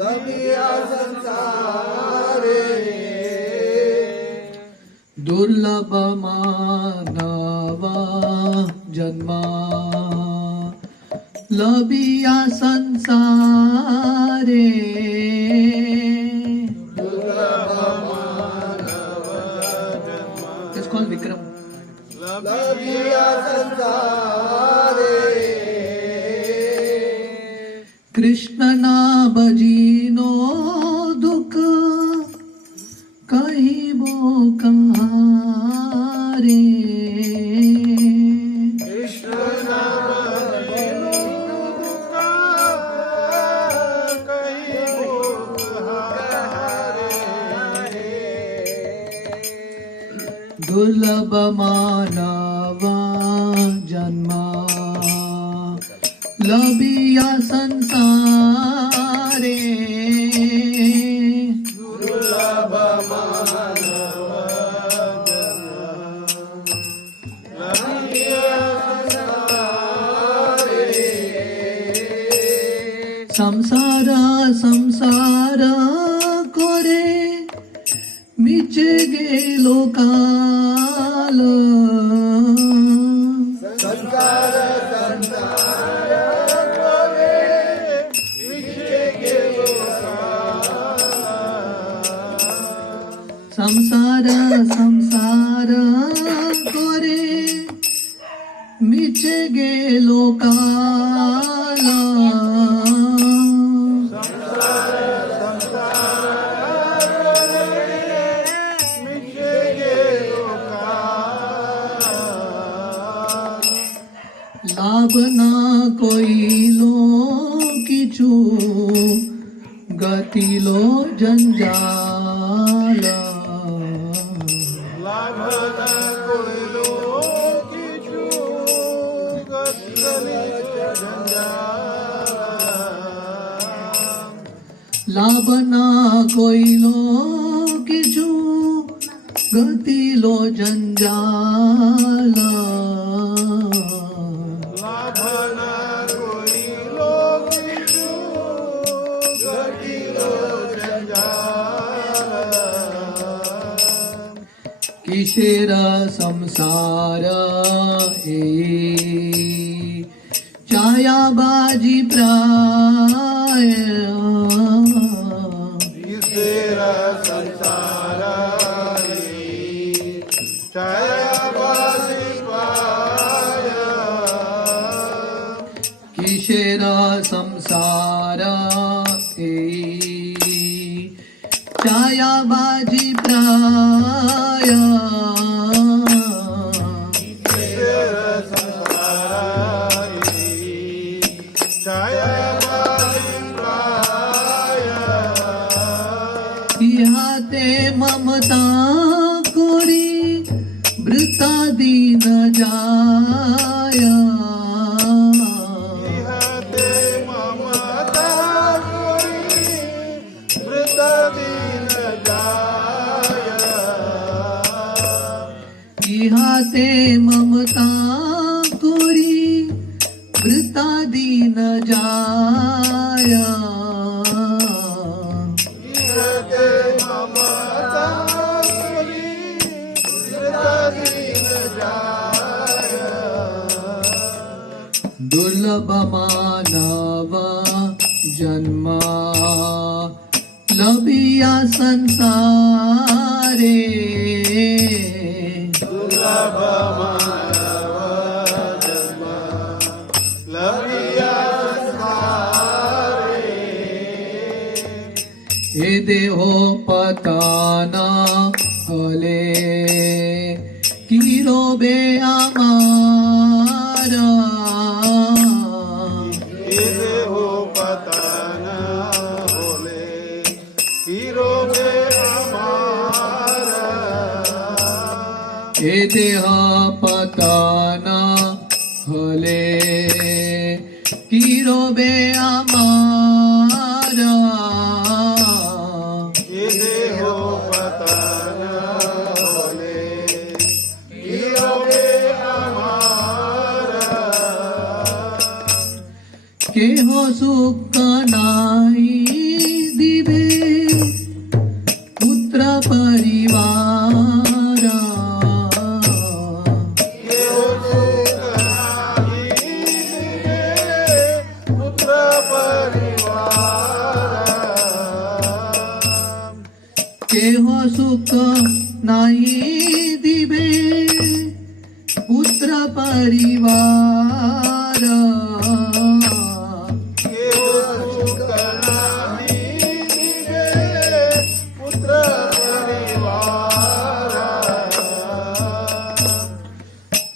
लभिया संसारे दुर्लभ मानवा जन्मा लभिया संसारे It's called Vikram. लभिया संसारे कृष्ण ना बजीनो दुख कहीं वो कहारे कृष्ण नाम लेनो कहीं दुर्लभ मानवा जन्मा लभिया संसारे दुर्लभ संसार संसार करे मिचे गेलो काल संसार संसार करे विषय गेलो संसार संसार करे मिचे गेलो काल लाभ ना कोई लो किचु गति लो जंजाल लाभ न कोइलो किछु गति जंजाल लाभ ना कोई लो किचु गति लो जंजाल लाभ न कोइलो किछु गति जंजाल किशेर संसार ए छायाबाजी प्राय तेरा संसार छायाबाजी पाया किशेर संसार ए छायाबाजी प्राय तेरा संसार छायाबाजी पाया इहाते ममता कोरी वृता दीन जाया इहते ममता कोरी वृत दीन जाया इहाते ममता कोरी वृता दीन जाया इहते ममता कोरी वृत दीन जाया दुर्लभ मानव जन्मा लभिया संसारे दुर्लभ मानव जन्म लभिया संसारे हे देहो पताना हले किरो बे आमारा इसे हो पता न होले हीरो में हमारा हे देह पताना हले किरो बे आमारा इसे हो पता न होले हीरो में हमारा केहो सुख नाई सुख नाही दिवे पुत्र परिवार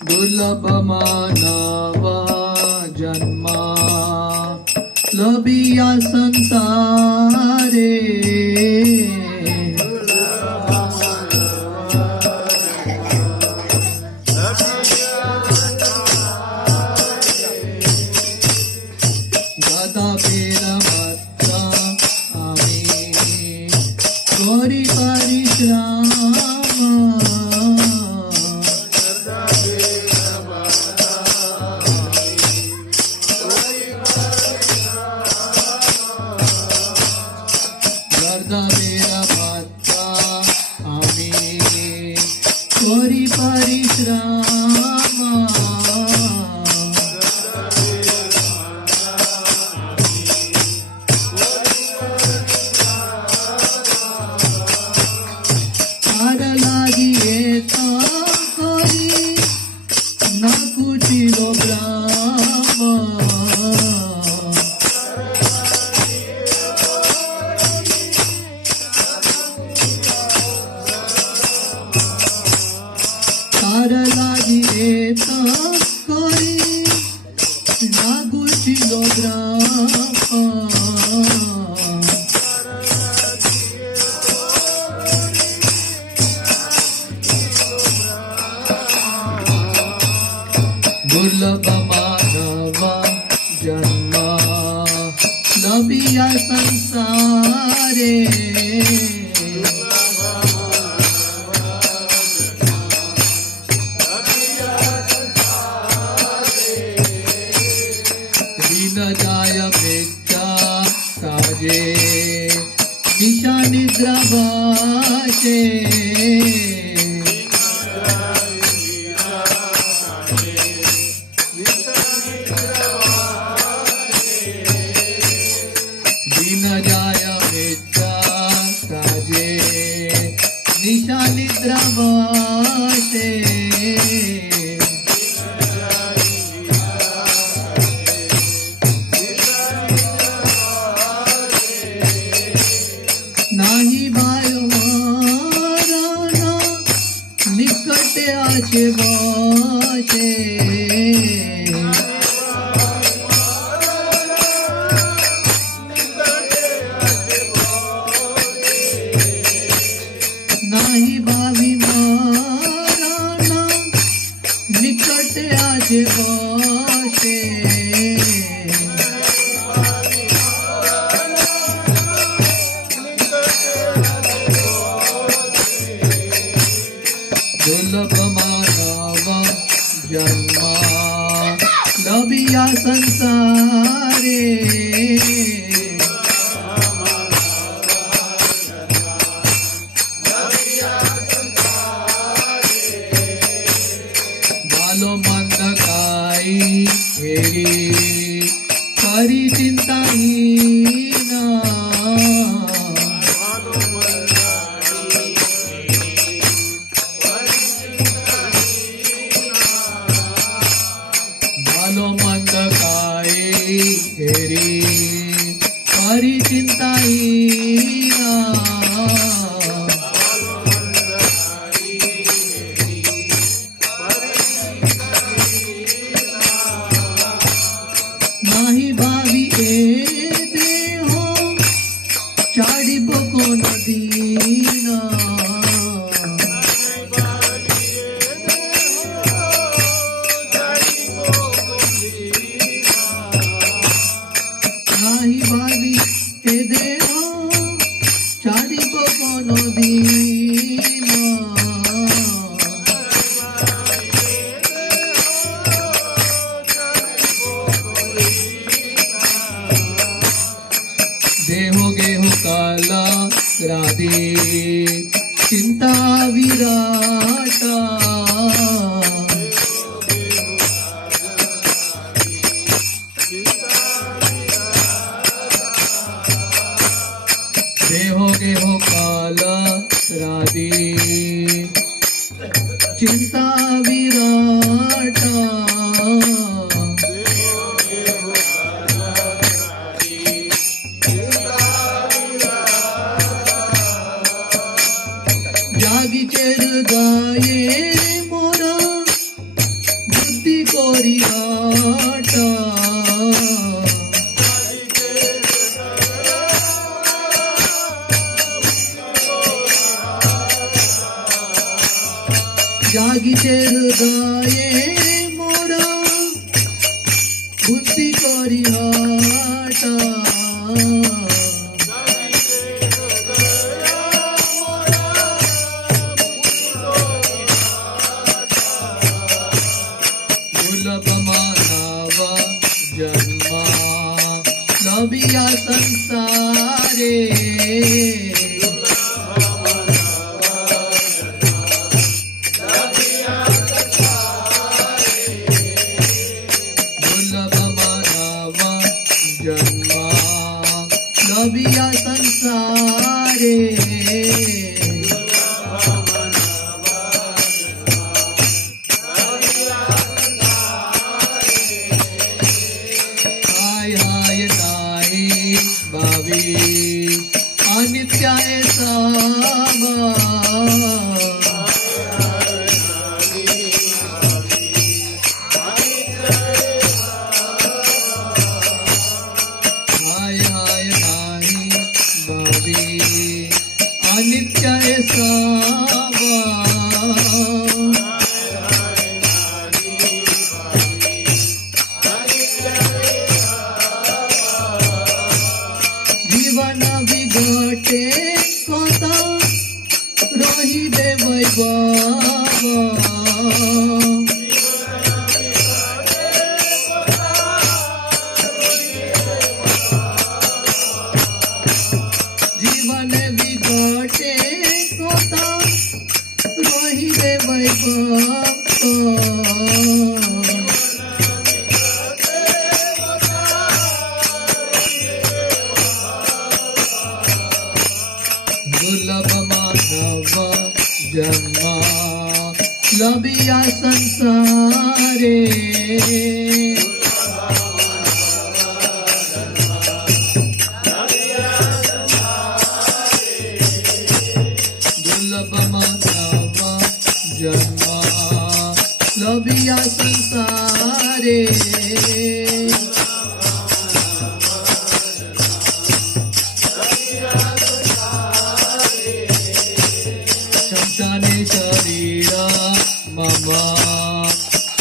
दुर्लभ मानवा जन्मा लबिया संसारे दादा पेरा मात्रा आम्ही गौरी परिश्रम मेरा माता आम्ही कोरी परिश्रम आर लागी येता कोरी नाकुचिलो ब्राह्म तार लागी येता कोरी नागुचिलो ब्राह्म दुर्लभ मानवा जन्मा लबिया संसारे दीन जाय मेच्चा काजे निशा निद्रा भाषे दीन जाय मेच्चा काजे निशा निद्रा भाषे नाही बायो माराना निकटे आचे वाशे नाही बावी माराना निकटे आचे वाशे दुर्लभ मानवा जन्मा लबिया संसारे बालो मंद काई हेरी करी चिंताहीना बालो मंद काई हेरी करी चिंताहीना नाही भावी ए देहो चाडिब कोन दीना नाही भावी ए देहो चाडिब कोन दीना देहो गेहु काला राधे चिंता विराटा देहो गेहु काला राधे कभी करी हटा दुर्लभ मानव जन्मा लबिया संसारे दुर्लभ मानव जन्मा लबिया संसारे अनित्याय सामा हाय हाय नाही भावी अनित्याय सामा जीवन विघटे कोता रहिबे वैभव जीवन विघटे कोता रहिबे वैभव दुर्लभ मानव जन्मा लबिया संसारे दुर्लभ मानव जन्मा लबिया संसारे शमशाने शरीर मम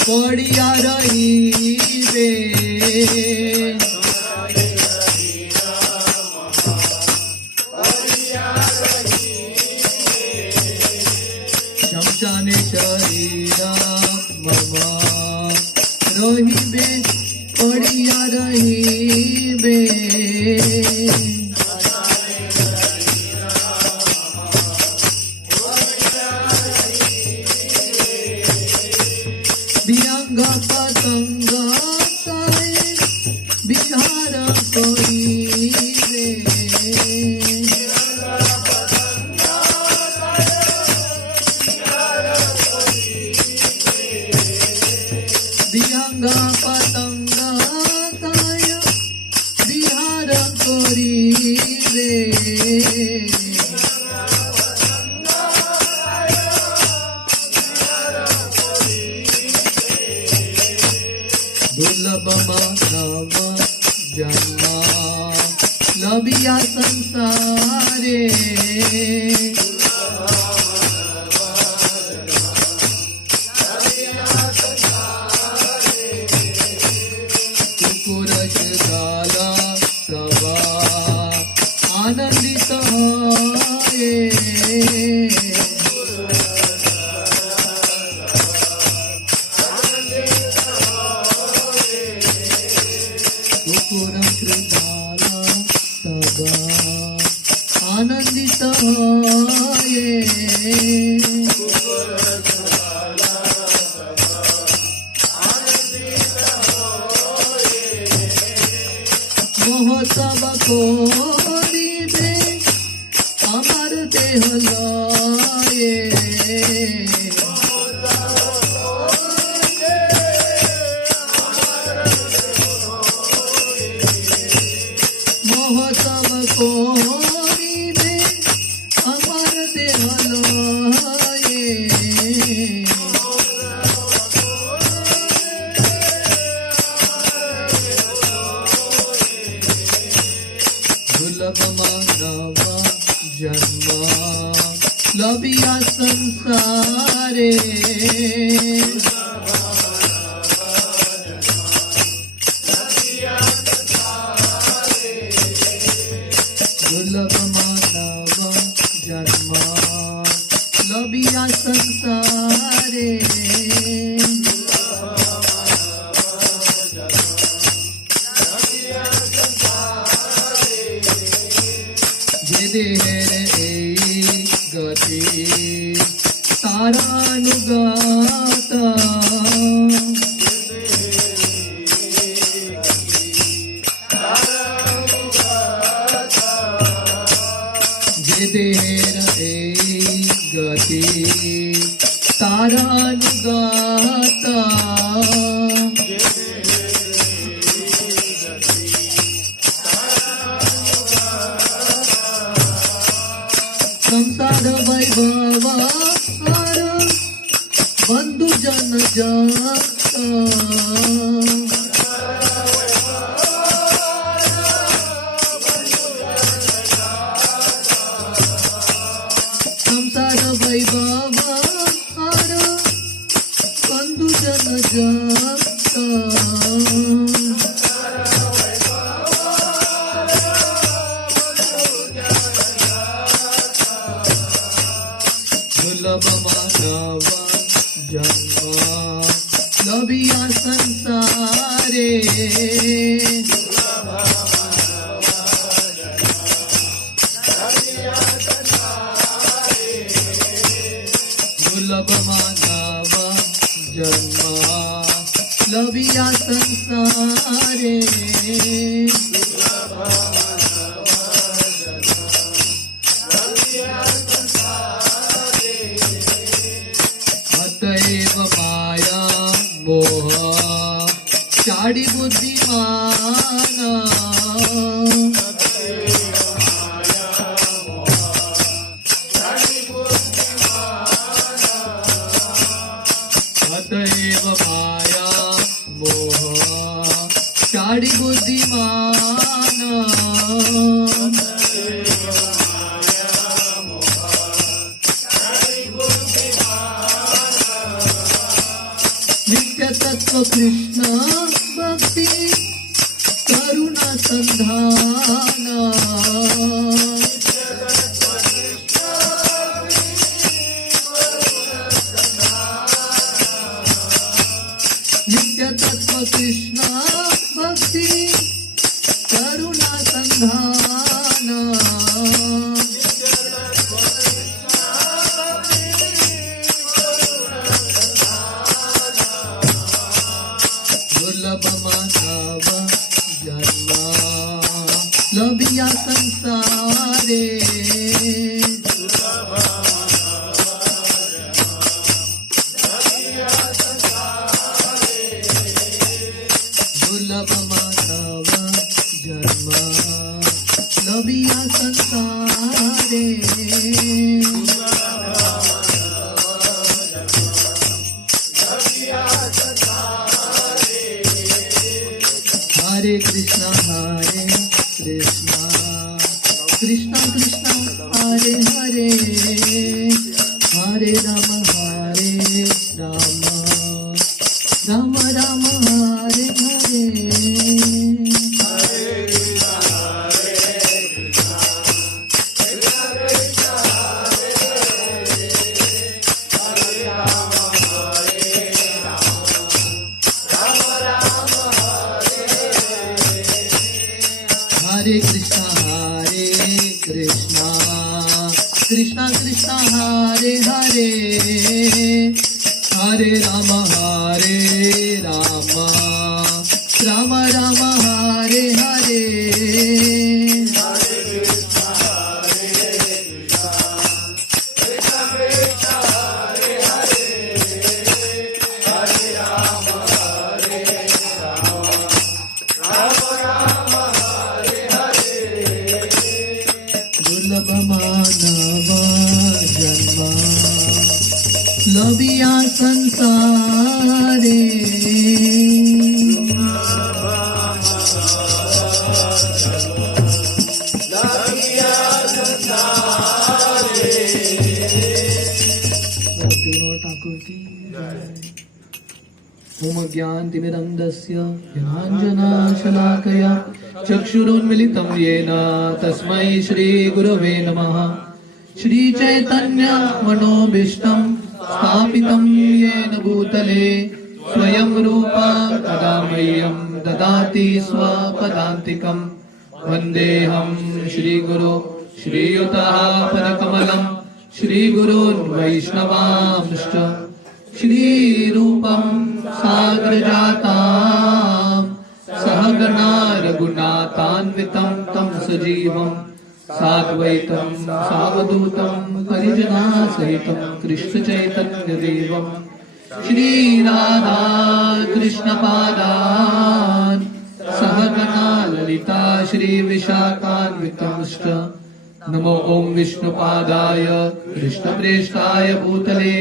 पड़िया रहिबे शमशाने शरीर मम रहिबे पड़िया रहिबे विहंग पतंग विहार करिबे विहंग पतंग विहार करिबे दुर्लभ मानव जन्मा लबिया संसारे कुकुर गाला सभा आनंदित होए आनंदित होए महोत्सव कोरिबे अमर देह लये महोत्सव कोरिबे अमर देह लये दुर्लभ मानव जन्मा लबिया संसारे दुर्लभ मानव जन्म लबिया संसारे जे देहर ए गति तारानुगाता जे देहर ए गति तारानुगाता संसार वैभव बंधु जन जाता संसार वैभव बंधु जन जाता दुर्लभ मानव जन्म लबिया संसारे दुर्लभ मानव जन्म लबिया संसारे अतएव माया मोह चाड़ी बुद्धिमान अतएव माया मोह चाड़ी बुद्धिमान नित्य तत्व कृष्ण भक्ति करुणा संधान नित्य तत्व कृष्ण भक्ति करुणा संधान दुर्लभ मानव जन्म लबिया संसारे दुर्लभ मानव जन्म लबिया संसारे हरे कृष्णा कृष्णा कृष्णा हरे हरे हरे राम राम राम हरे हरे हरे कृष्णा कृष्णा कृष्णा हरे हरे हरे राम राम राम हरे हरे दुर्लभ मानव जन्म लबिया संसारे ठाकुर की ओम ज्ञान तिमिरंधस्य ज्ञानांजना शलाकया चक्षुरुन्मिलितं येन तस्मै श्रीगुरवे नमः। श्रीचैतन्यमनोभीष्टं स्थापितं येन भूतले स्वयं रूपा कदा मह्यं ददाति स्वपदान्तिकम्। वन्देऽहं श्रीगुरो श्रीयुतापदकमलं श्रीगुरून् वैष्णवांश्च श्रीरूपं साग्रजातां सहगणा रघुनाथान्वितं तं सजीवं साद्वैतं सावधूतं परिजनासहितं कृष्णचैतन्यदेवं श्रीराधा कृष्णपादान् सहगणा ललिता श्रीविशाखान्वितंश्च। नमो ओं विष्णुपादाय कृष्णप्रेष्ठाय भूतले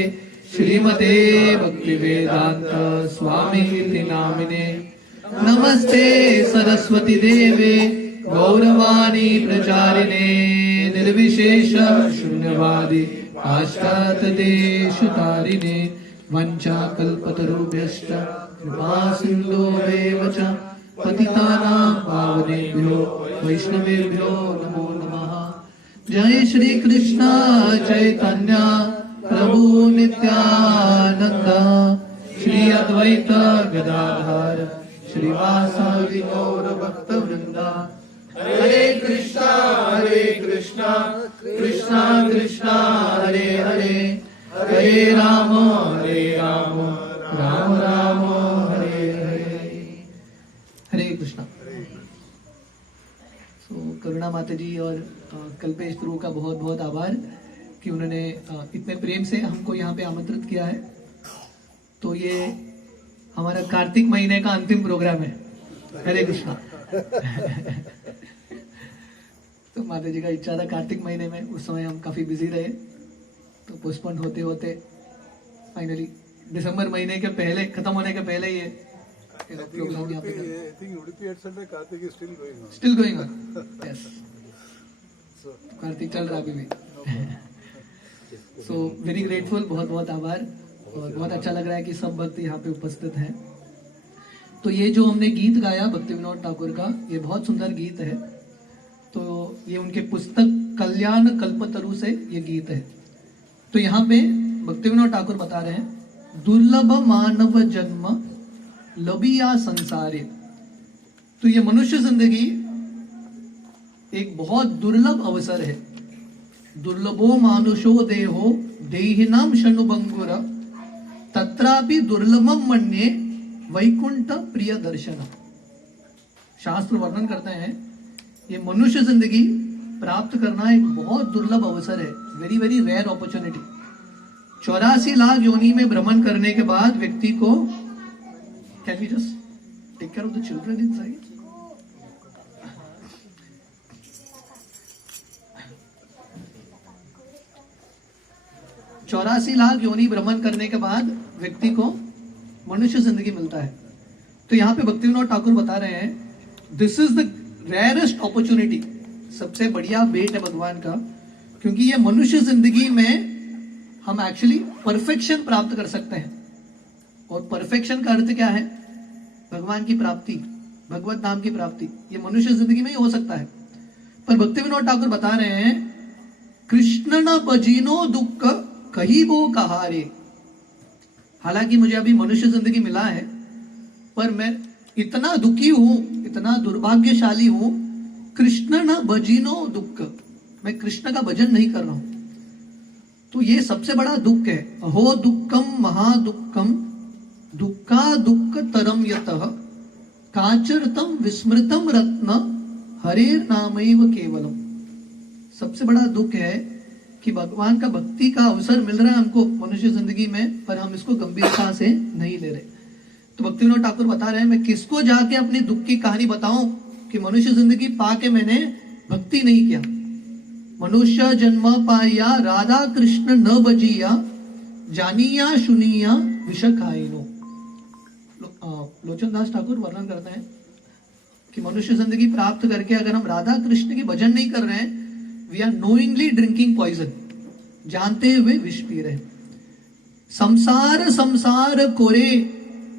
श्रीमते भक्तिवेदांत स्वामीति नामिने। नमस्ते सरस्वती देवे गौरवाणी प्रचारिणे निर्विशेष शून्यवादी पाश्चात्यदेशतारिणे। वंचाकल्पतरुभ्यश्च कृपा सिन्धुभ्येव च पतितानां पावनेभ्यो वैष्णवेभ्यो नमो नमः। जय श्री कृष्ण चैतन्य प्रभु नित्यानंद श्री अद्वैत गदाधर श्रीवासादि गौर भक्त वृंदा। हरे कृष्णा कृष्णा कृष्णा हरे हरे हरे राम राम राम हरे हरे। हरे कृष्णा। करुणा माता जी और कल्पेश ध्रुव का बहुत बहुत आभार कि उन्होंने इतने प्रेम से हमको यहाँ पे आमंत्रित किया है। तो ये हमारा कार्तिक महीने का अंतिम प्रोग्राम है। हरे कृष्णा। तो माता जी का इच्छा था कार्तिक महीने में, उस समय हम काफी बिजी रहे तो पोस्टपोन होते होते फाइनली दिसंबर महीने के पहले खत्म होने के पहले ये प्रोग्राम यहाँ पे still going on. Yes, Kartik चल रहा अभी भी। सो वेरी ग्रेटफुल, बहुत बहुत आभार और बहुत अच्छा लग रहा है कि सब भक्त यहाँ पे उपस्थित हैं। तो ये जो हमने गीत गाया भक्ति विनोद ठाकुर का, ये बहुत सुंदर गीत है। तो ये उनके पुस्तक कल्याण कल्पतरु से ये गीत है। तो यहाँ पे भक्ति विनोद ठाकुर बता रहे हैं, दुर्लभ मानव जन्म लबिया संसारे। तो ये मनुष्य जिंदगी एक बहुत दुर्लभ अवसर है। दुर्लभो मानुषो देहो देहिनाम शनुभंगुर तत्रापि दुर्लभम मन्ये वैकुंठ प्रिय दर्शन। शास्त्र वर्णन करते हैं ये मनुष्य जिंदगी प्राप्त करना एक बहुत दुर्लभ अवसर है, very very rare opportunity. 84 lakh योनि में भ्रमण करने के बाद व्यक्ति को, can we just take care of the children inside? 84 lakh योनि भ्रमण करने के बाद व्यक्ति को मनुष्य जिंदगी मिलता है। तो यहाँ पे भक्ति विनोद ठाकुर बता रहे हैं, this is the rarest opportunity, सबसे बढ़िया भेंट है भगवान का, क्योंकि ये मनुष्य जिंदगी में हम एक्चुअली परफेक्शन प्राप्त कर सकते हैं। और परफेक्शन का अर्थ क्या है? भगवान की प्राप्ति, भगवत नाम की प्राप्ति। ये मनुष्य जिंदगी में ही हो सकता है। पर भक्ति विनोद ठाकुर बता रहे हैं, कृष्ण न बजीनो दुख कही वो कहारे। हालांकि मुझे अभी मनुष्य जिंदगी मिला है, पर मैं इतना दुखी हूं, इतना दुर्भाग्यशाली हूं, कृष्ण न बजीनो दुख, मैं कृष्ण का भजन नहीं कर रहा हूं। तो ये सबसे बड़ा दुख है। अहो दुखम महादुखम दुखा दुख तरम यतः काचरतम विस्मृतम रत्न हरेर नामैव केवलम। सबसे बड़ा दुख है कि भगवान का भक्ति का अवसर मिल रहा है हमको मनुष्य जिंदगी में, पर हम इसको गंभीरता से नहीं ले रहे। तो भक्ति विनोद ठाकुर बता रहे हैं, मैं किसको जाके अपनी दुख की कहानी बताऊं कि मनुष्य जिंदगी पाके मैंने भक्ति नहीं किया। मनुष्य जन्म पाया राधा कृष्ण न बजिया जानिया सुनिया विष खाइनो। लोचन दास ठाकुर वर्णन करते हैं कि मनुष्य जिंदगी प्राप्त करके अगर हम राधा कृष्ण की भजन नहीं कर रहे हैं, we are knowingly drinking poison, जानते हुए विष पी रहे। संसार संसार कोरे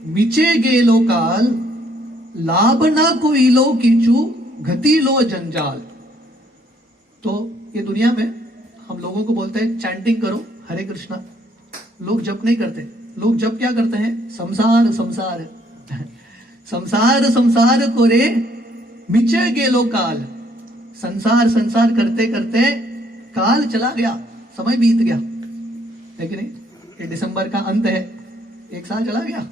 मिचे गेलो काल लाभ ना कोई लो किचु घती लो जंजाल। तो ये दुनिया में हम लोगों को बोलते हैं चैंटिंग करो हरे कृष्णा, लोग जप नहीं करते। लोग जप क्या करते हैं? संसार संसार संसार संसार को रे मिचे गेलो काल। संसार संसार करते करते काल चला गया, समय बीत गया, है कि नहीं? ये दिसंबर का अंत है, एक साल चला गया।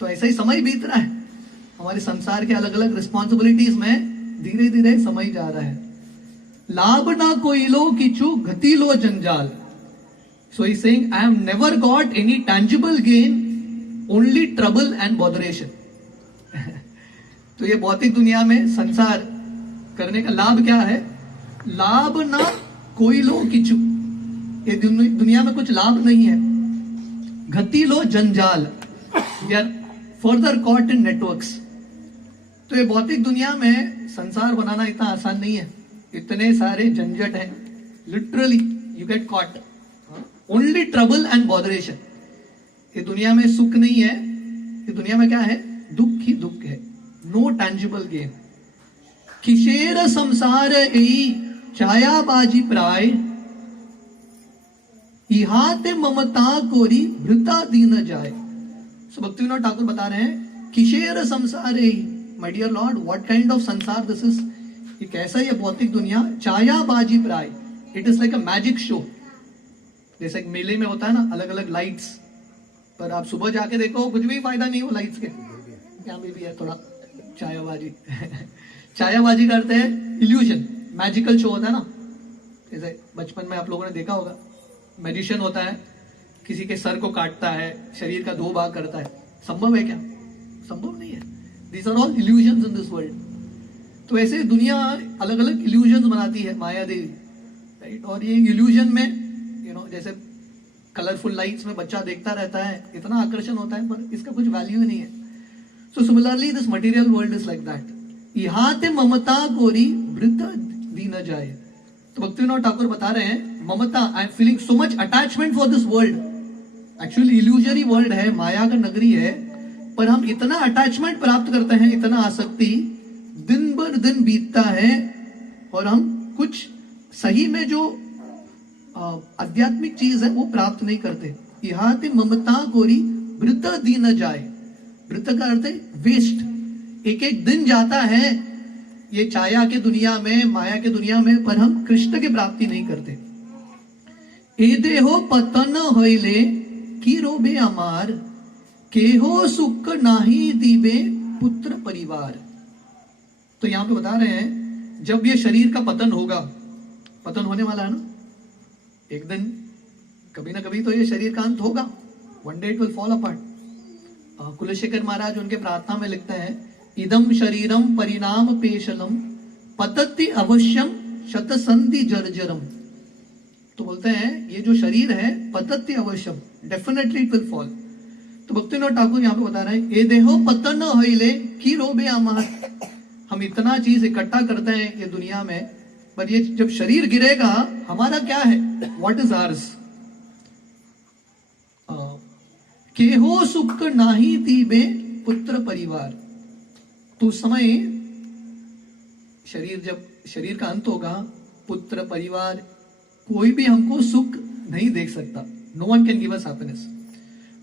तो ऐसा ही समय बीत रहा है हमारे संसार के अलग अलग रिस्पॉन्सिबिलिटीज में, धीरे धीरे समय जा रहा है। लाभ ना कोई लो किचु घती लो जंजाल। So he's saying, I have never got any tangible gain, only trouble and botheration. तो ये भौतिक दुनिया में संसार करने का लाभ क्या है? लाभ ना कोई लो किचु, ये दुनिया में कुछ लाभ नहीं है। घती लो जंजाल, we are further caught in networks. तो ये भौतिक दुनिया में संसार बनाना इतना आसान नहीं है, इतने सारे झंझट हैं। Literally you get caught, only trouble and botheration. ये दुनिया में सुख नहीं है, ये दुनिया में क्या है? दुख ही दुख है। No tangible gain. किशेर संसार एई छायाबाजी प्राय, इहाते ममता कोरी भृता दीन जाए। सो भक्तिविनोद ठाकुर बता रहे हैं, किशेर संसार एई, my dear lord, what kind of संसार दिस इज? ये कैसा ये भौतिक दुनिया? छायाबाजी प्राय, it is like a magic show. जैसे एक मेले में होता है ना, अलग अलग लाइट्स, पर आप सुबह जाके देखो कुछ भी फायदा नहीं हो लाइट्स के। यहाँ भी है थोड़ा छायाबाजी छायाबाजी करते हैं, इल्यूजन, मैजिकल शो होता है ना। जैसे बचपन में आप लोगों ने देखा होगा, मैजिशियन होता है, किसी के सर को काटता है, शरीर का 2 भाग करता है। संभव है क्या? संभव नहीं है। These are all illusions in this world. तो ऐसे दुनिया अलग अलग इल्यूजन्स बनाती है माया देवी, राइट? और ये इल्यूजन में जैसे कलरफुल लाइट्स में बच्चा देखता रहता है, इतना आकर्षण होता है, पर इसका कुछ वैल्यू ही नहीं है। So similarly this material world is like that. इहाते ममता कोरी वृत दीन जाए। तो भक्तिविनोद ठाकुर बता रहे हैं, ममता, I am feeling so much attachment for this world. Actually illusory world है, माया का नगरी है, पर हम इतना अटैचमेंट प्राप्त करते हैं, इतना आसक्ति, दिन भर दिन बीतता है और हम कुछ सही में जो आध्यात्मिक चीज है वो प्राप्त नहीं करते। इहाते ममता कोरी वृत दीन जाए। वृत का अर्थ है वेस्ट। एक एक दिन जाता है ये छाया के दुनिया में, माया के दुनिया में, पर हम कृष्ण की प्राप्ति नहीं करते। ए देहो पतन होइले की रोबे अमार, केहो सुख नाही दीबे पुत्र परिवार। तो यहां पे बता रहे हैं, जब ये शरीर का पतन होगा, पतन होने वाला है ना, एक दिन कभी ना कभी तो ये शरीर का अंत होगा। One day it will fall apart. Kulashekhara Maharaj उनके प्रार्थना में लिखते हैं, इदम शरीरम परिणाम पेशलम पतति अवश्यम शतसंधि जर्जरम। तो बोलते हैं ये जो शरीर है पतति अवश्यम, डेफिनेटली इट विल फॉल। तो भक्तिविनोद ठाकुर यहाँ पे बता रहे हैं, ए देहो पतन होइले की रोबे अमार। हम इतना चीज इकट्ठा करते हैं ये दुनिया में, पर ये जब शरीर गिरेगा हमारा क्या है? What is hours? केहो सुख नाही दीबे पुत्र परिवार। तो उस समय जब शरीर का अंत होगा, पुत्र परिवार कोई भी हमको सुख नहीं देख सकता। No one can give us happiness.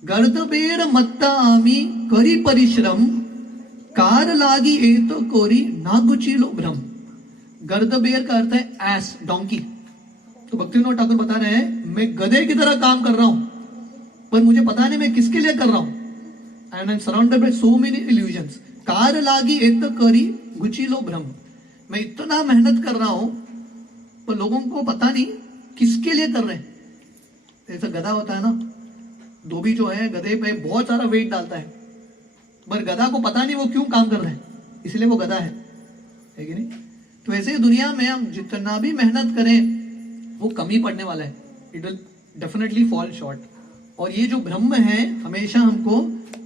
गर्दबेर मत्ता आमी करी परिश्रम, कार लागी एतो कोरी नागुचिलो भ्रम। गर्दबेर का अर्थ है एस, डोंकी। तो भक्तिविनोद ठाकुर बता रहे हैं, मैं गधे की तरह काम कर रहा हूं, पर मुझे पता नहीं मैं किसके लिए कर रहा हूं। And I am surrounded by so many illusions. Car लागी एत करी गुचिलो भ्रम। मैं इतना मेहनत कर रहा हूं, पर लोगों को पता नहीं किसके लिए कर रहे हैं। जैसा गधा होता है ना, धोबी जो है गधे पे बहुत सारा वेट डालता है, पर गधा को पता नहीं वो क्यों काम कर रहे हैं, इसलिए वो गधा है कि नहीं? तो ऐसे दुनिया में हम जितना भी मेहनत करें वो कमी पड़ने वाला है। It will definitely fall short. और ये जो ब्रह्म है हमेशा हमको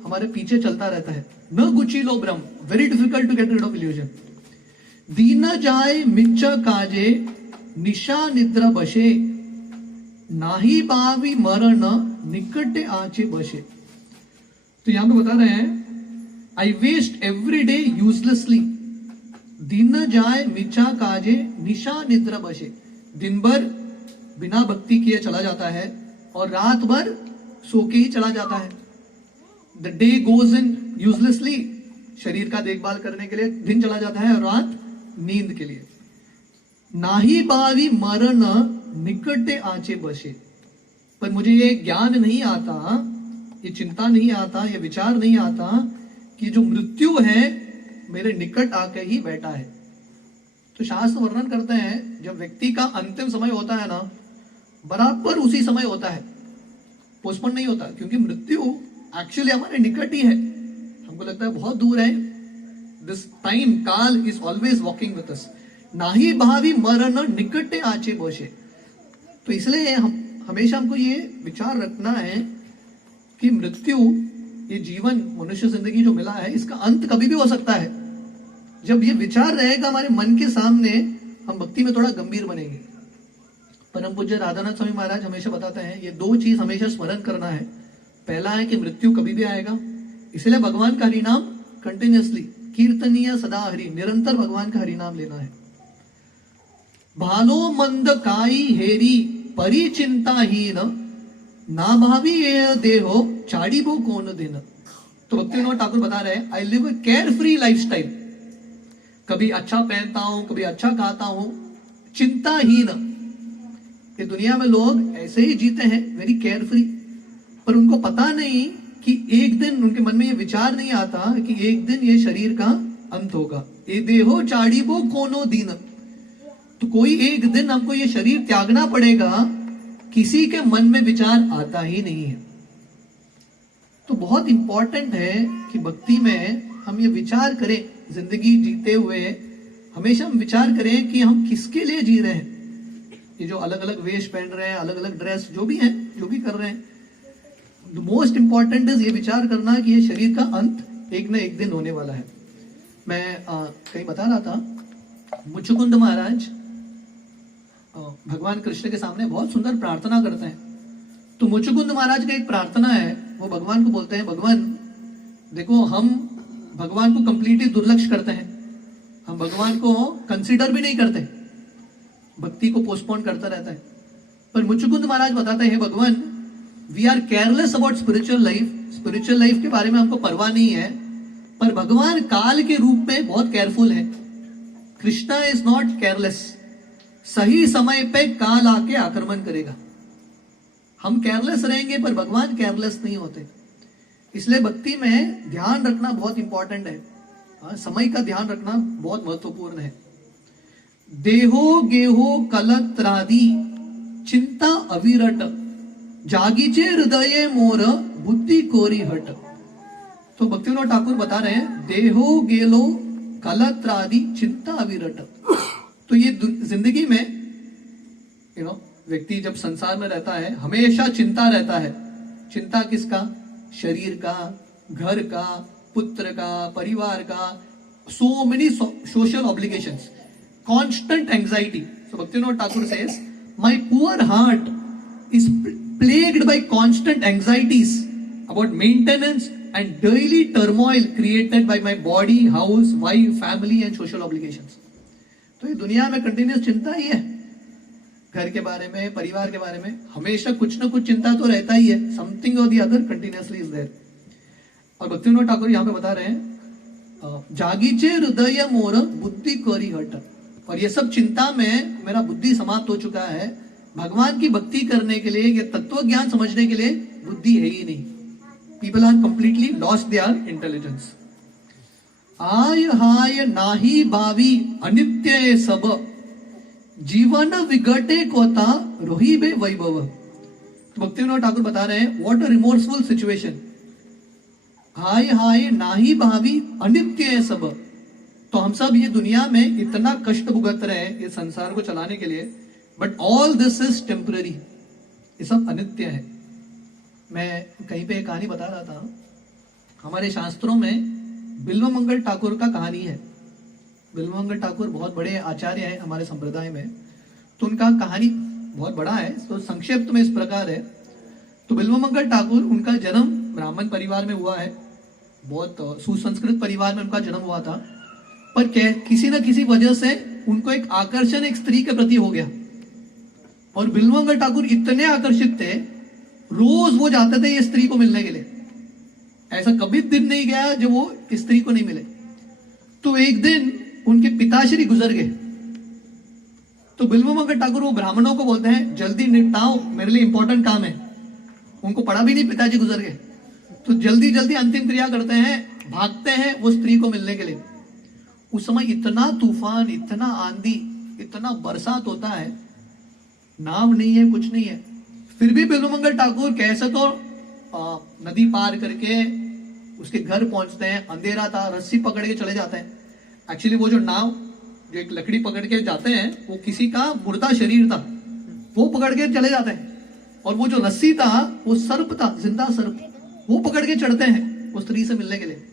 हमारे पीछे चलता रहता है। न गुचिलो ब्रह्म, very difficult to get rid of illusion. दीन जाए मिच्च काजे निशा निद्रा बशे, नाही बावी मरण निकटे आचे बशे। तो यहां पे बता रहे हैं, आई वेस्ट एवरी डे यूजलेसली। दिन जाए मिचा काजे निशा निद्रा बसे। दिन भर बिना भक्ति किए चला जाता है और रात भर सो के ही चला जाता है। The day goes in uselessly, शरीर का देखभाल करने के लिए दिन चला जाता है और रात नींद के लिए। नाही बावी मरण निकटे आचे बसे। पर मुझे ये ज्ञान नहीं आता, ये चिंता नहीं आता, ये विचार नहीं आता कि जो मृत्यु है मेरे निकट आके ही बैठा है। तो शास्त्र वर्णन करते हैं जब व्यक्ति का अंतिम समय होता है ना, बराबर उसी समय होता है, पोस्टपोन नहीं होता, क्योंकि मृत्यु एक्चुअली हमारे निकट ही है। हमको लगता है बहुत दूर है। दिस टाइम काल is always walking with us. नाही भावी मरण निकटे आचे बसे। तो इसलिए हम हमेशा हमको ये विचार रखना है कि मृत्यु, ये जीवन, मनुष्य जिंदगी जो मिला है, इसका अंत कभी भी हो सकता है। जब ये विचार रहेगा हमारे मन के सामने, हम भक्ति में थोड़ा गंभीर बनेंगे। परम पूज्य राधानाथ स्वामी महाराज हमेशा बताते हैं ये दो चीज हमेशा स्मरण करना है। पहला है कि मृत्यु कभी भी आएगा, इसलिए भगवान का हरिनाम कंटिन्यूअसली, कीर्तनीय सदा हरि, निरंतर भगवान का हरिनाम लेना है। भालो मंद काई हेरी परिचिंताहीन ना भावी ये देहो चाड़ीबो कौन दिन। तो भक्ति विनोद ठाकुर बता रहे हैं, I live a care free lifestyle. कभी अच्छा पहनता हूं, कभी अच्छा खाता हूं, चिंताहीन। ये दुनिया में लोग ऐसे ही जीते हैं, वेरी केयर फ्री, पर उनको पता नहीं कि एक दिन, उनके मन में ये विचार नहीं आता कि एक दिन ये शरीर का अंत होगा। ये देहो चाड़ीबो कोनो दिन। तो कोई एक दिन हमको ये शरीर त्यागना पड़ेगा, किसी के मन में विचार आता ही नहीं है। तो बहुत इंपॉर्टेंट है कि भक्ति में हम ये विचार करें, जिंदगी जीते हुए हमेशा हम विचार करें कि हम किसके लिए जी रहे हैं। ये जो अलग अलग वेश पहन रहे हैं, अलग अलग ड्रेस जो भी है, जो भी कर रहे हैं, द मोस्ट इंपॉर्टेंट इज ये विचार करना कि ये शरीर का अंत एक न एक दिन होने वाला है। मैं कहीं बता रहा था, मुचुकुंद महाराज भगवान कृष्ण के सामने बहुत सुंदर प्रार्थना करते हैं। तो मुचुकुंद महाराज का एक प्रार्थना है, वो भगवान को बोलते हैं, भगवान देखो हम भगवान को कंप्लीटली दुर्लक्ष्य करते हैं, हम भगवान को कंसीडर भी नहीं करते, भक्ति को पोस्टपोन करता रहता है। पर मुचुकुंद महाराज बताते हैं, भगवान we are careless about spiritual life. Spiritual life के बारे में हमको परवाह नहीं है, पर भगवान काल के रूप में बहुत केयरफुल है। Krishna is not careless. सही समय पे काल आके आक्रमण करेगा। हम केयरलेस रहेंगे पर भगवान केयरलेस नहीं होते। इसलिए भक्ति में ध्यान रखना बहुत इंपॉर्टेंट है। समय का ध्यान रखना बहुत महत्वपूर्ण है। देहो गेहो कलत्रादि चिंता अविरट जागीचे हृदय मोर बुद्धि कोरी हट। तो भक्ति विनोद ठाकुर बता रहे हैं, देहो गेलो कलत्रादि चिंता अविरट। तो ये जिंदगी में व्यक्ति जब संसार में रहता है, हमेशा चिंता रहता है। चिंता किसका? शरीर का, घर का, पुत्र का, परिवार का, so many social obligations, constant anxiety. So Bhakti Vinoda Thakur says, my poor heart is plagued by constant anxieties about maintenance and daily turmoil created by my body, house, wife, family and social obligations. तो ये दुनिया में continuous चिंता ही है, घर के बारे में, परिवार के बारे में, हमेशा कुछ ना कुछ चिंता तो रहता ही है। समथिंग और the other continuously is there. और भक्ति विनोद ठाकुर यहाँ पे बता रहे हैं, जागीचे हृदय मोर बुद्धि करी हट। और ये सब चिंता में मेरा बुद्धि समाप्त हो चुका है। भगवान की भक्ति करने के लिए, ये तत्व ज्ञान समझने के लिए बुद्धि है ही नहीं। People are completely lost their intelligence. आय हाय नाही भावी अनित्य सब जीवन विघटे कोता रोहिबे वैभव। तो भक्ति विनोद ठाकुर बता रहे हैं, व्हाट अ रिमोर्सफुल सिचुएशन। हाय हाय नाही भावी अनित्य सब। तो हम सब ये दुनिया में इतना कष्ट भुगत रहे हैं ये संसार को चलाने के लिए, but all this is temporary. ये सब अनित्य है। मैं कहीं पे एक कहानी बता रहा था, हमारे शास्त्रों में बिल्वमंगल ठाकुर का कहानी है। बिल्वमंगल ठाकुर बहुत बड़े आचार्य हैं हमारे संप्रदाय में। तो उनका कहानी बहुत बड़ा है, तो संक्षिप्त में इस प्रकार है। तो बिल्वमंगल ठाकुर, उनका जन्म ब्राह्मण परिवार में हुआ है, बहुत सुसंस्कृत परिवार में उनका जन्म हुआ था। पर किसी ना किसी वजह से उनको एक आकर्षण एक स्त्री के प्रति हो गया, और बिल्वमंगल ठाकुर इतने आकर्षित थे, रोज वो जाते थे ये स्त्री को मिलने के लिए। ऐसा कभी दिन नहीं गया जब वो स्त्री को नहीं मिले। तो एक दिन उनके पिताश्री गुजर गए, तो बिल्वमंगल ठाकुर वो ब्राह्मणों को बोलते हैं जल्दी निपटाओ, मेरे लिए इंपॉर्टेंट काम है। उनको पड़ा भी नहीं, पिताजी गुजर गए, तो जल्दी जल्दी अंतिम क्रिया करते हैं, भागते हैं वो स्त्री को मिलने के लिए। उस समय इतना तूफान, इतना आंधी, इतना बरसात होता है, नाव नहीं है, कुछ नहीं है, फिर भी बिल्वमंगल ठाकुर कैसे तो नदी पार करके उसके घर पहुंचते हैं। अंधेरा था, रस्सी पकड़ के चले जाते हैं। एक्चुअली वो जो नाव, जो एक लकड़ी पकड़ के जाते हैं, वो किसी का मुर्दा शरीर था, वो पकड़ के चले जाते हैं। और वो जो रस्सी था वो सर्प था, जिंदा सर्प, वो पकड़ के चढ़ते हैं उस स्त्री से मिलने के लिए।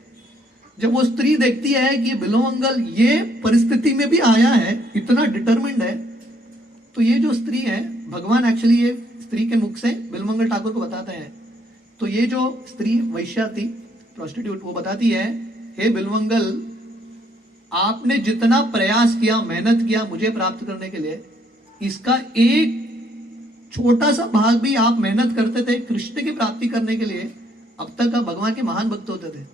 जब वो स्त्री देखती है कि बिल्वमंगल ये परिस्थिति में भी आया है, इतना डिटरमिन्ड है, तो ये जो स्त्री है, भगवान एक्चुअली ये स्त्री के मुख से बिल्वमंगल ठाकुर को बताते हैं। तो ये जो स्त्री वैश्या थी, प्रोस्टिट्यूट, वो बताती है, हे बिल्वमंगल, आपने जितना प्रयास किया, मेहनत किया मुझे प्राप्त करने के लिए, इसका एक छोटा सा भाग भी आप मेहनत करते थे कृष्ण की प्राप्ति करने के लिए, अब तक आप भगवान के महान भक्त होते थे।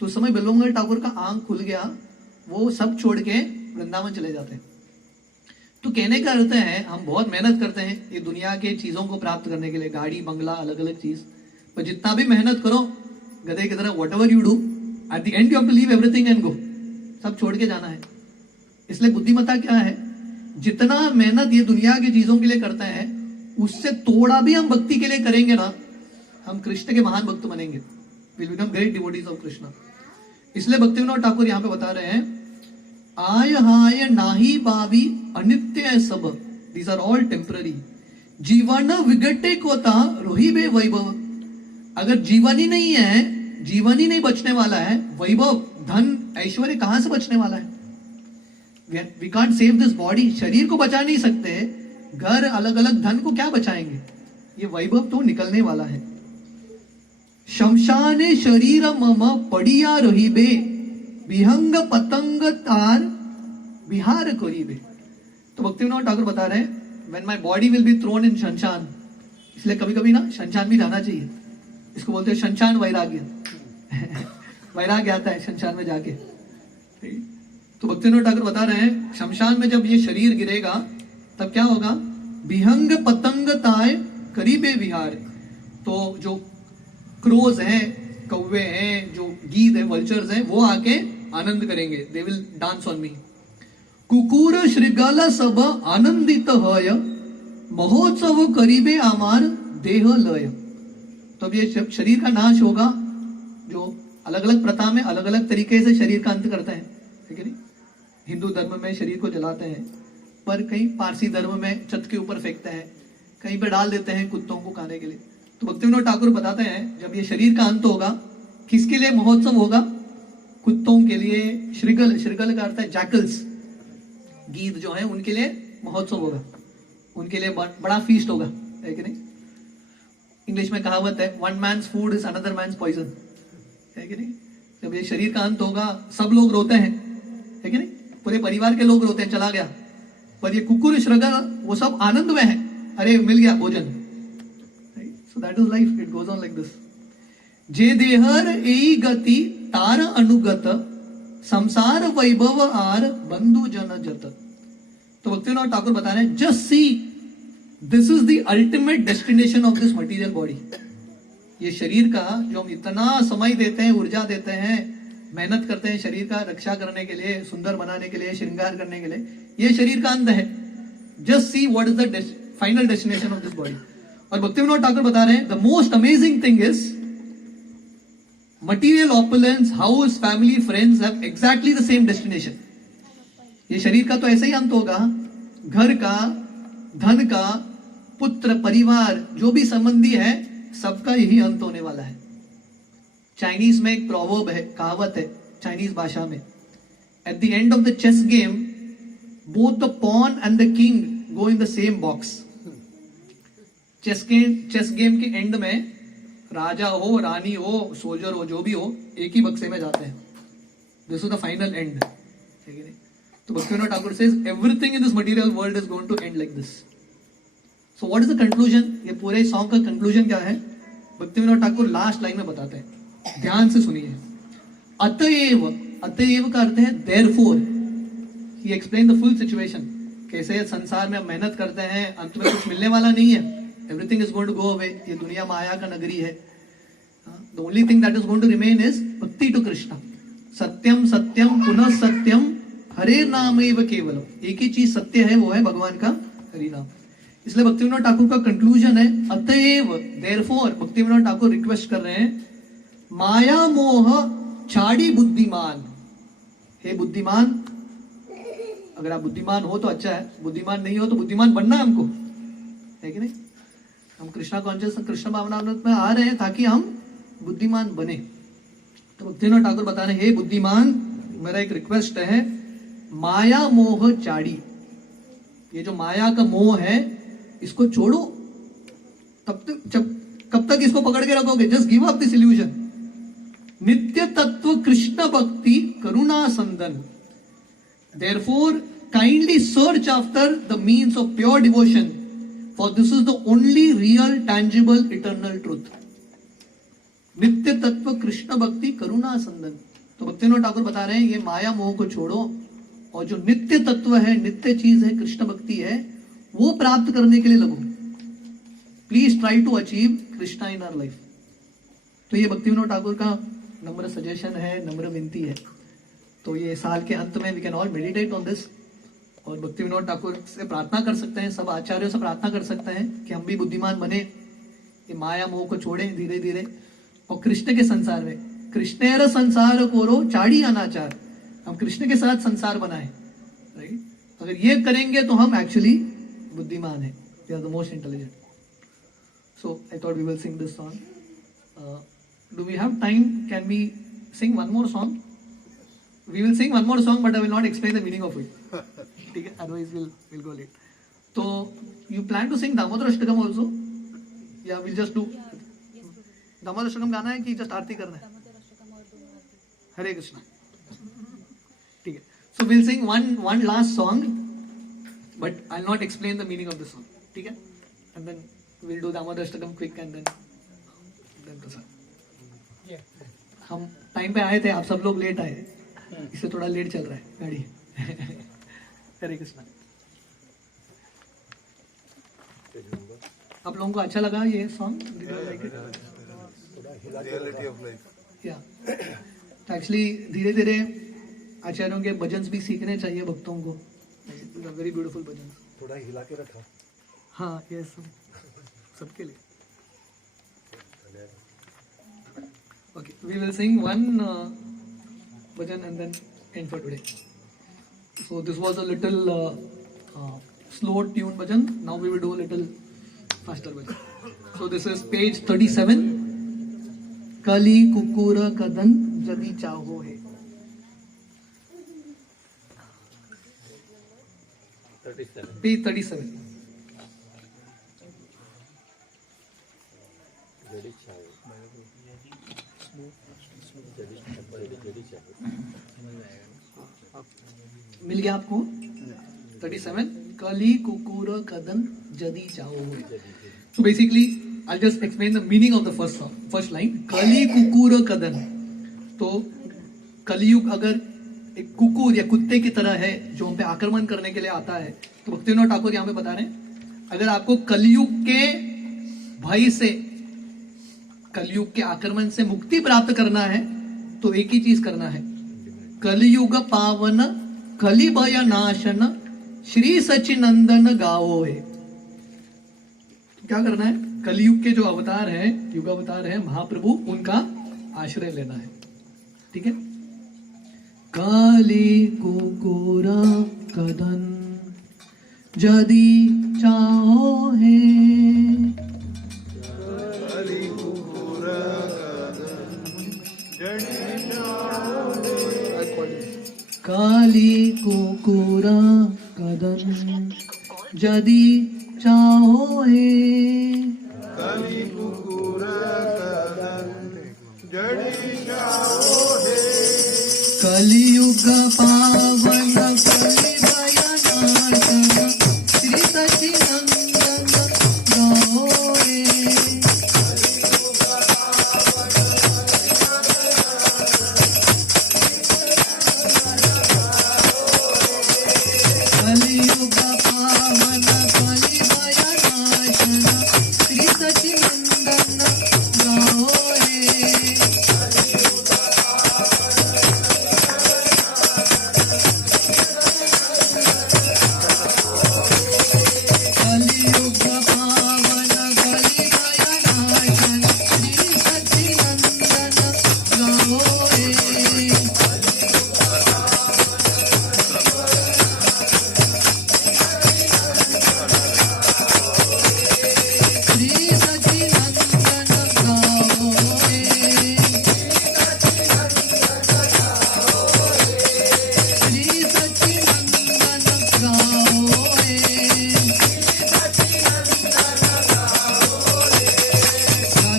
तो उस समय बिल्वमंगल ठाकुर का आंख खुल गया, वो सब छोड़ के वृंदावन चले जाते हैं। तो कहने का अर्थ है, हम बहुत मेहनत करते हैं ये दुनिया के चीजों को प्राप्त करने के लिए, गाड़ी, बंगला, अलग अलग चीज, पर जितना भी मेहनत करो गधे की तरह, whatever you do, at the end you have to leave everything and go, सब छोड़ के जाना है। इसलिए बुद्धिमत्ता क्या है, जितना मेहनत ये दुनिया की चीजों के लिए करते हैं, उससे थोड़ा भी हम भक्ति के लिए करेंगे ना, हम कृष्ण के महान भक्त बनेंगे, will become great devotees of Krishna. इसलिए भक्तिविनोद ठाकुर यहाँ पे बता रहे हैं, आय हाय नाही बावी अनित्य सब, दीज आर ऑल टेम्पररी, जीवन विगटे कोता रोही बे वैभव। अगर जीवन ही नहीं है, जीवन ही नहीं बचने वाला है, वैभव, धन, ऐश्वर्य कहां से बचने वाला है? We can't save this body, शरीर को बचा नहीं सकते, घर, अलग अलग धन को क्या बचाएंगे? ये वैभव तो निकलने वाला है। शमशाने शरीर मम पड़िया रहीबे, विहंग पतंग तार विहार करीबे। तो भक्तिविनोद ठाकुर बता रहे हैं, when my body will be thrown in शमशान, इसलिए कभी कभी ना शमशान भी जाना चाहिए, इसको बोलते हैं शमशान वैराग्य। वैराग्य आता है शमशान में जाके। तो भक्तिविनोद ठाकुर बता रहे हैं, शमशान में जब ये शरीर गिरेगा तब क्या होगा? विहंग पतंग ताय करीबे विहार। तो जो क्रोज हैं, कौवे हैं, जो गीद है, वल्चर्स हैं, वो आके आनंद करेंगे, they will dance on me. कुकुर श्रीगल सब आनंदित हय, महोत्सव करीबे आमार देह लय। तो अब ये शरीर का नाश होगा, जो अलग अलग प्रथा में अलग अलग तरीके से शरीर का अंत करते हैं, ठीक है नहीं? हिंदू धर्म में शरीर को जलाते हैं, पर कहीं पारसी धर्म में छत के ऊपर फेंकते हैं, कहीं पे डाल देते हैं कुत्तों को खाने के लिए। तो भक्तिविनोद ठाकुर बताते हैं, जब ये शरीर का अंत होगा, किसके लिए महोत्सव होगा? कुत्तों के लिए। श्रीगल, श्रीगल का अर्थ है जैकल्स, गीद जो है, उनके लिए महोत्सव होगा, उनके लिए बड़ा फीस्ट होगा, है कि नहीं? इंग्लिश में कहावत है, one man's food is another man's poison, है कि नहीं? जब ये शरीर का अंत होगा, सब लोग रोते हैं, है कि नहीं? पूरे परिवार के लोग रोते हैं, चला गया। पर ये कुकुर, श्रृगल, वो सब आनंद में है, अरे मिल गया भोजन। So that is life, it goes on like this. जे देहर एई गति तार अनुगत, संसार वैभव आर बंधु जन जत। तो भक्तिविनोद ठाकुर बता रहे हैं, just see, this is the ultimate destination of this material body. ये शरीर का जो हम इतना समय देते हैं, ऊर्जा देते हैं, मेहनत करते हैं शरीर का रक्षा करने के लिए, सुंदर बनाने के लिए, श्रृंगार करने के लिए, ये शरीर का अंत है। Just see what is the final destination of this body. और भक्तिविनोद ठाकुर बता रहे हैं, the most amazing thing is material opulence, house, family, friends have exactly the same destination. ये शरीर का तो ऐसे ही अंत होगा, घर का, धन का, पुत्र, परिवार, जो भी संबंधी है, सबका यही अंत होने वाला है। चाइनीज में एक प्रोवर्ब है, कहावत है चाइनीज भाषा में, at the end of the chess game both the pawn and the king go in the same box. Chess game के एंड में राजा हो, रानी हो, सोल्जर हो, जो भी हो, एक ही बक्से में जाते हैं। This is the final end, ठीक है? तो Bhaktivinod Thakur says everything in this material world is going to end like this. So what is the conclusion? ये पूरे सॉन्ग का कंक्लूजन क्या है? भक्तिविनोद ठाकुर लास्ट लाइन में बताते हैं, ध्यान से सुनिए. अतएव, अतएव का अर्थ है therefore. He explain the full situation. कैसे संसार में हम मेहनत करते हैं, अंत में कुछ मिलने वाला नहीं है. Everything is going to go away. ये दुनिया माया का नगरी है. The only thing that is going to remain is bhakti to Krishna. सत्यम सत्यम पुनः सत्यम हरे नाम एव केवलम. एक ही चीज सत्य है, वो है भगवान का हरि नाम. इसलिए भक्तिविनोद ठाकुर का कंक्लूजन है अतएव, देयरफॉर. भक्तिविनोद ठाकुर रिक्वेस्ट कर रहे हैं, माया मोह छाड़ी बुद्धिमान. हे बुद्धिमान, अगर आप बुद्धिमान हो तो अच्छा है, बुद्धिमान नहीं हो तो बुद्धिमान बनना है हमको, है कि नहीं? हम कृष्णा कॉन्शियस, कृष्ण भावनामृत में आ रहे हैं ताकि हम बुद्धिमान बने. तो भक्तिविनोद ठाकुर बता रहे हैं, हे बुद्धिमान, मेरा एक रिक्वेस्ट है, माया मोह चाड़ी. ये जो माया का मोह है, इसको छोड़ो. तब तक कब तक इसको पकड़ के रखोगे? Just give up this illusion. नित्य तत्व कृष्ण भक्ति करुणा संदन. Therefore, kindly search after the means of pure devotion, for this is the only real, tangible, eternal truth. नित्य तत्व कृष्ण भक्ति करुणा संदन. तो भक्तिविनोद ठाकुर बता रहे हैं, ये माया मोह को छोड़ो और जो नित्य तत्व है, नित्य चीज है, कृष्ण भक्ति है, वो प्राप्त करने के लिए लगो. Please try to achieve Krishna in our life. तो ये भक्तिविनोद ठाकुर का नम्र सजेशन है, नम्र विनती है. तो ये साल के अंत में we can all meditate on this, और भक्तिविनोद ठाकुर से प्रार्थना कर सकते हैं, सब आचार्यों से प्रार्थना कर सकते हैं कि हम भी बुद्धिमान बने, ये माया मोह को छोड़ें धीरे धीरे, और कृष्ण के संसार में, कृष्णेर संसार कोरो चाड़ी अनाचार, हम कृष्ण के साथ संसार बनाए. राइट? अगर ये करेंगे तो हम एक्चुअली बुद्धिमान है. We are the most intelligent. So I thought we will sing this song. Do we have time? Can we sing one more song? We will sing one more song, but I will not explain the meaning of it. ठीक है? Otherwise we'll go late. So you plan to sing Damodar Ashtakam also? Yeah, we'll just do. Damodar Ashtakam गाना है कि just आरती करना है? हरे कृष्णा. ठीक है. So we'll sing one last song, but I'll not explain the meaning of the song. ठीक है? And then we'll do Damodar Ashtakam quick and then प्रसाद. हम टाइम पे आए थे, आप सब लोग लेट आए, इससे थोड़ा लेट चल रहा है गाड़ी. हरे कृष्णा. आप लोगों को अच्छा लगा ये सॉन्ग? Reality of life. या एक्चुअली धीरे धीरे आचार्यों के भजन भी सीखने चाहिए भक्तों को. Very beautiful bhajan. थोड़ा हिला के रखा. हाँ, ये सबके लिए. Okay, we will sing one bhajan and then end for today. So this was a little slow tune bhajan. Now we will do a little faster bhajan. So this is page 37. Kali kukura kadan jadi chaho hai. 37. Page 37. Jadi chaho. मिल गया आपको? 37. कली कुकुर कदन जदी चाहो. So basically I'll just explain the meaning of the first line. कली कुकुर कदन. तो कलयुग अगर एक कुकुर या कुत्ते की तरह है जो हम पे आक्रमण करने के लिए आता है, तो भक्तिविनोद ठाकुर यहाँ पे बता रहे हैं, अगर आपको कलयुग के भय से, कलयुग के आक्रमण से मुक्ति प्राप्त करना है तो एक ही चीज करना है, कलयुग पावन कली भय नाशन श्री सचिनंदन गाओ है. क्या करना है? कलयुग के जो अवतार है, युग अवतार है महाप्रभु, उनका आश्रय लेना है. ठीक है? काली कुकुरा कदन जदी चाहो है. काली कुकुरा कदन जदी चाहो है. काली कुकुरा कदन जड़ी चाहो है. कलियुग पावन कलिदयनाशन श्री सचिनंदन गौरे कलियुग पावन कलिदयनाशन श्री सचिनंदन गौरे कलियुग पावन कलिदयनाशन श्री सच्चिदानंद गौरे श्री सच्चिदानंद गौरे श्री सच्चिदानंद गौरे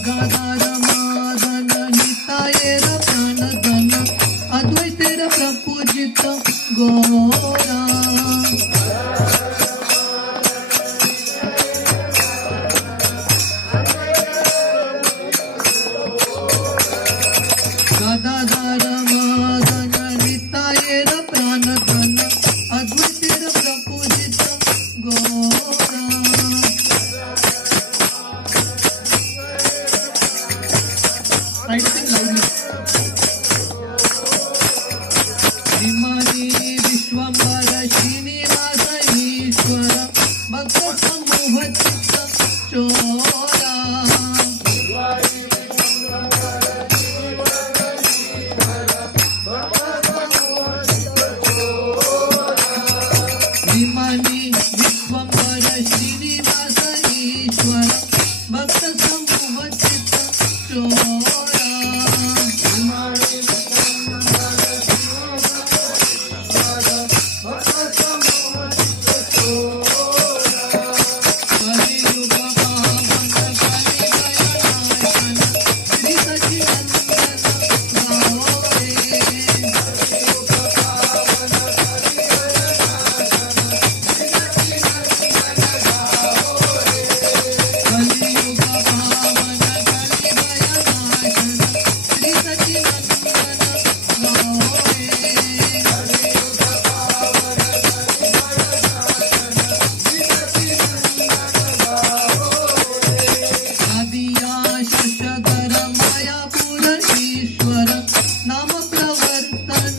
Gadadhar Madan नितायर प्राणधन अद्वैतेर प्रपूजित Gaura Gadadhar Madan नितायर प्राणधन अद्वैतेर प्रपूजित Gaura Right, sing loudly. Shrimati Vishwambhar Srinivas ईश्वर भक्त समूह चित्त चोरा श्रीमती विश्वंभर श्रीनिवास ईश्वर भक्त समूह चित्त चोरा कलियुग पावन कलिदयनाशन श्री सच्चिदानंद गौरे कलियुग पावन कलिदयनाशन श्री सच्चिदानंद गौरे आदिया शशधर मायापुर ईश्वर नाम प्रवर्तन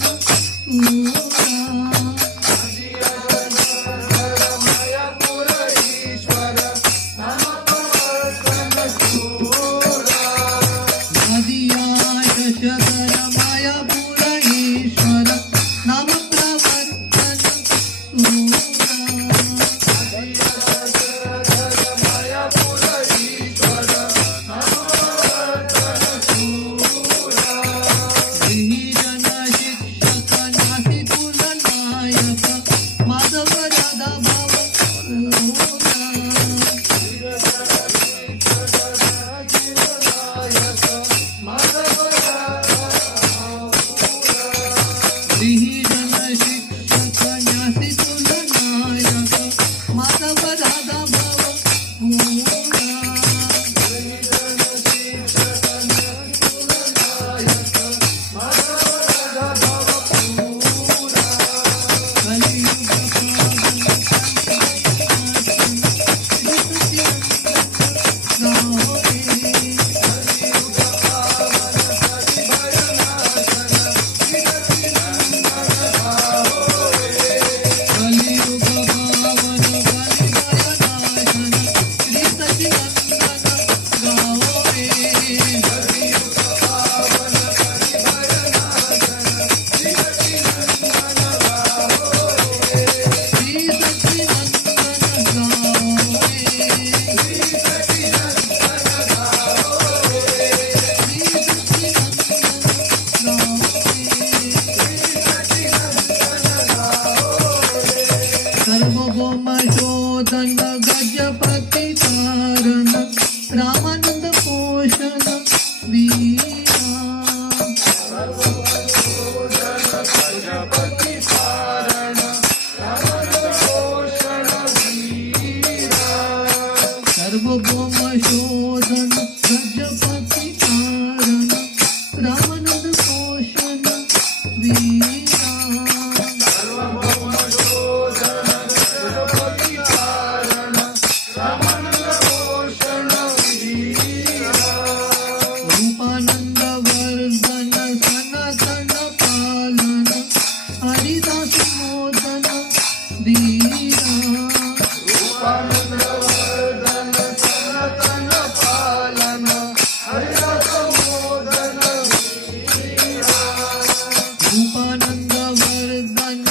आदिया शशधर मायापुर ईश्वर नाम प्रवर्तन जन शिक्षक नासी कुल नायक माधव राधा भाव जन शिक्षक नासी कुल शोधन गजपति कारण रामानंद पोषण वीरा रूपानंद वर्धन सनातन पालन हरिदास मोदन धीरा रूपानंद वर्धन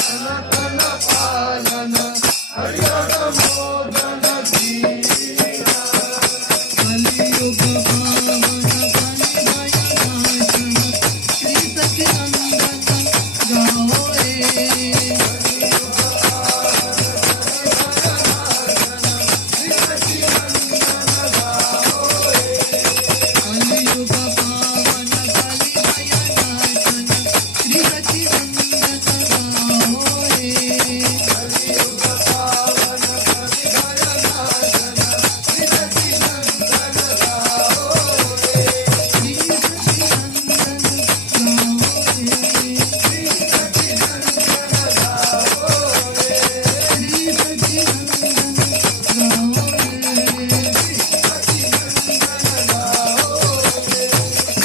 सनातन पालन हरिदास मोदन धीरा कलियुग पावन कलिदयानाशन श्री सच्चिदानंद गाओ रे कलियुग पावन कलिदयानाशन श्री सच्चिदानंद गाओ रे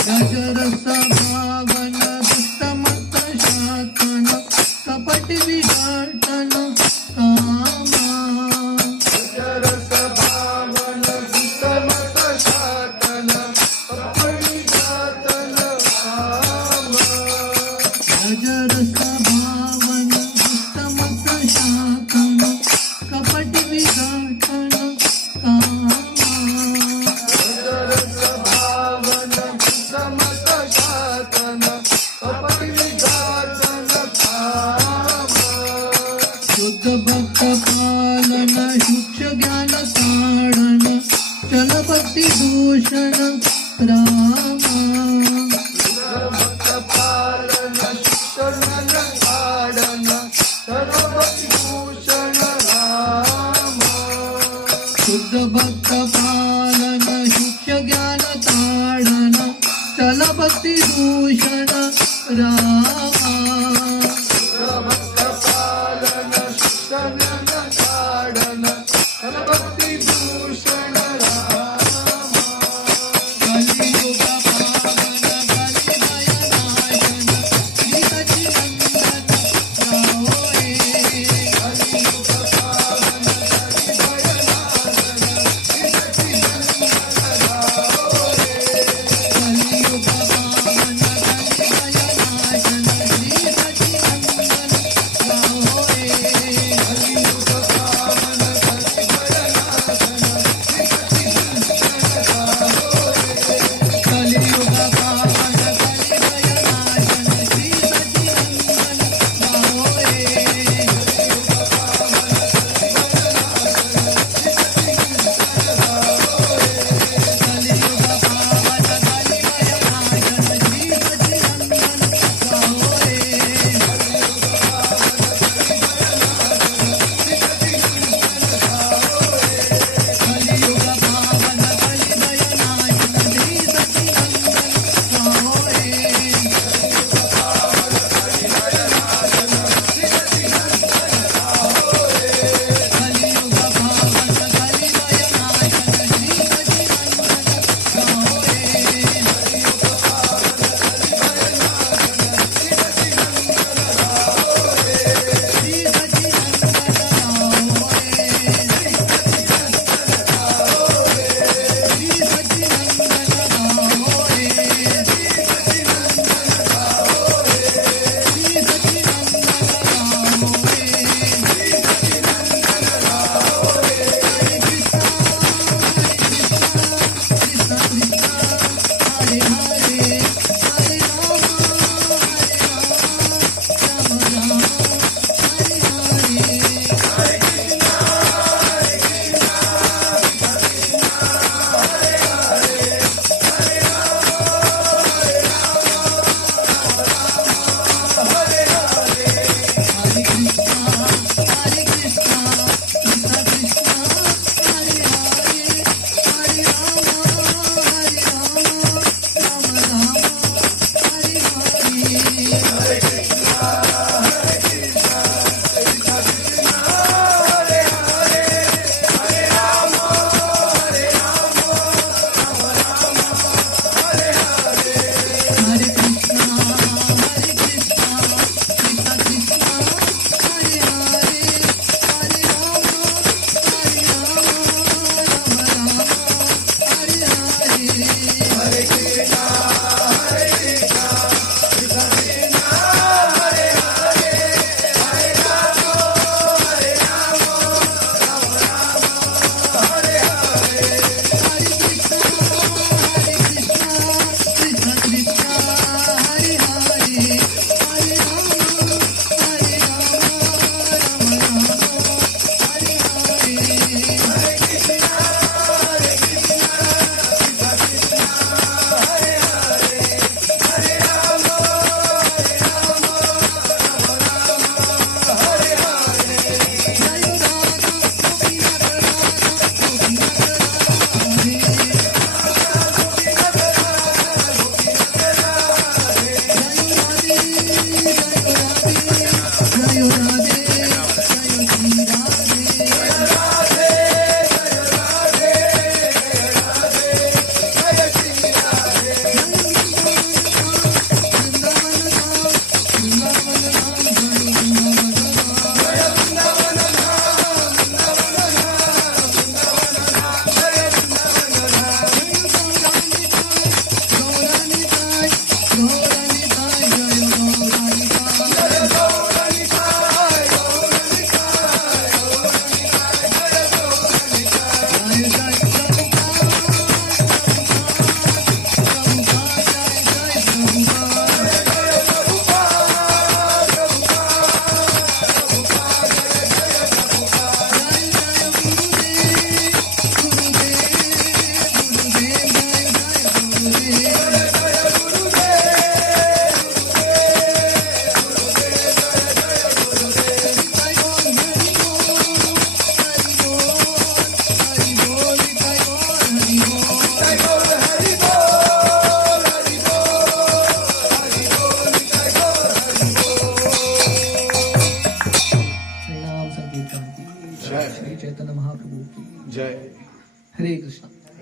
गजरस भावन दुष्टमत शातन कपट विघटन कामा गजरस भावन दुष्टमत शातन कपट विघटन कामा शुद्ध भक्त पालन शुच्छ ज्ञान ताड़न चल भक्ति भूषण रामा शुद्ध भक्त पालन शुच्छ ज्ञान ताड़न चल भक्ति भूषण रामा कलियुग पावन कलिदयानाशन श्री सच्चिदानंद गाओ रे कलियुग पावन कलिदयानाशन श्री सच्चिदानंद गाओ रे कलियुग पावन कलिदयानाशन श्री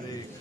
Hare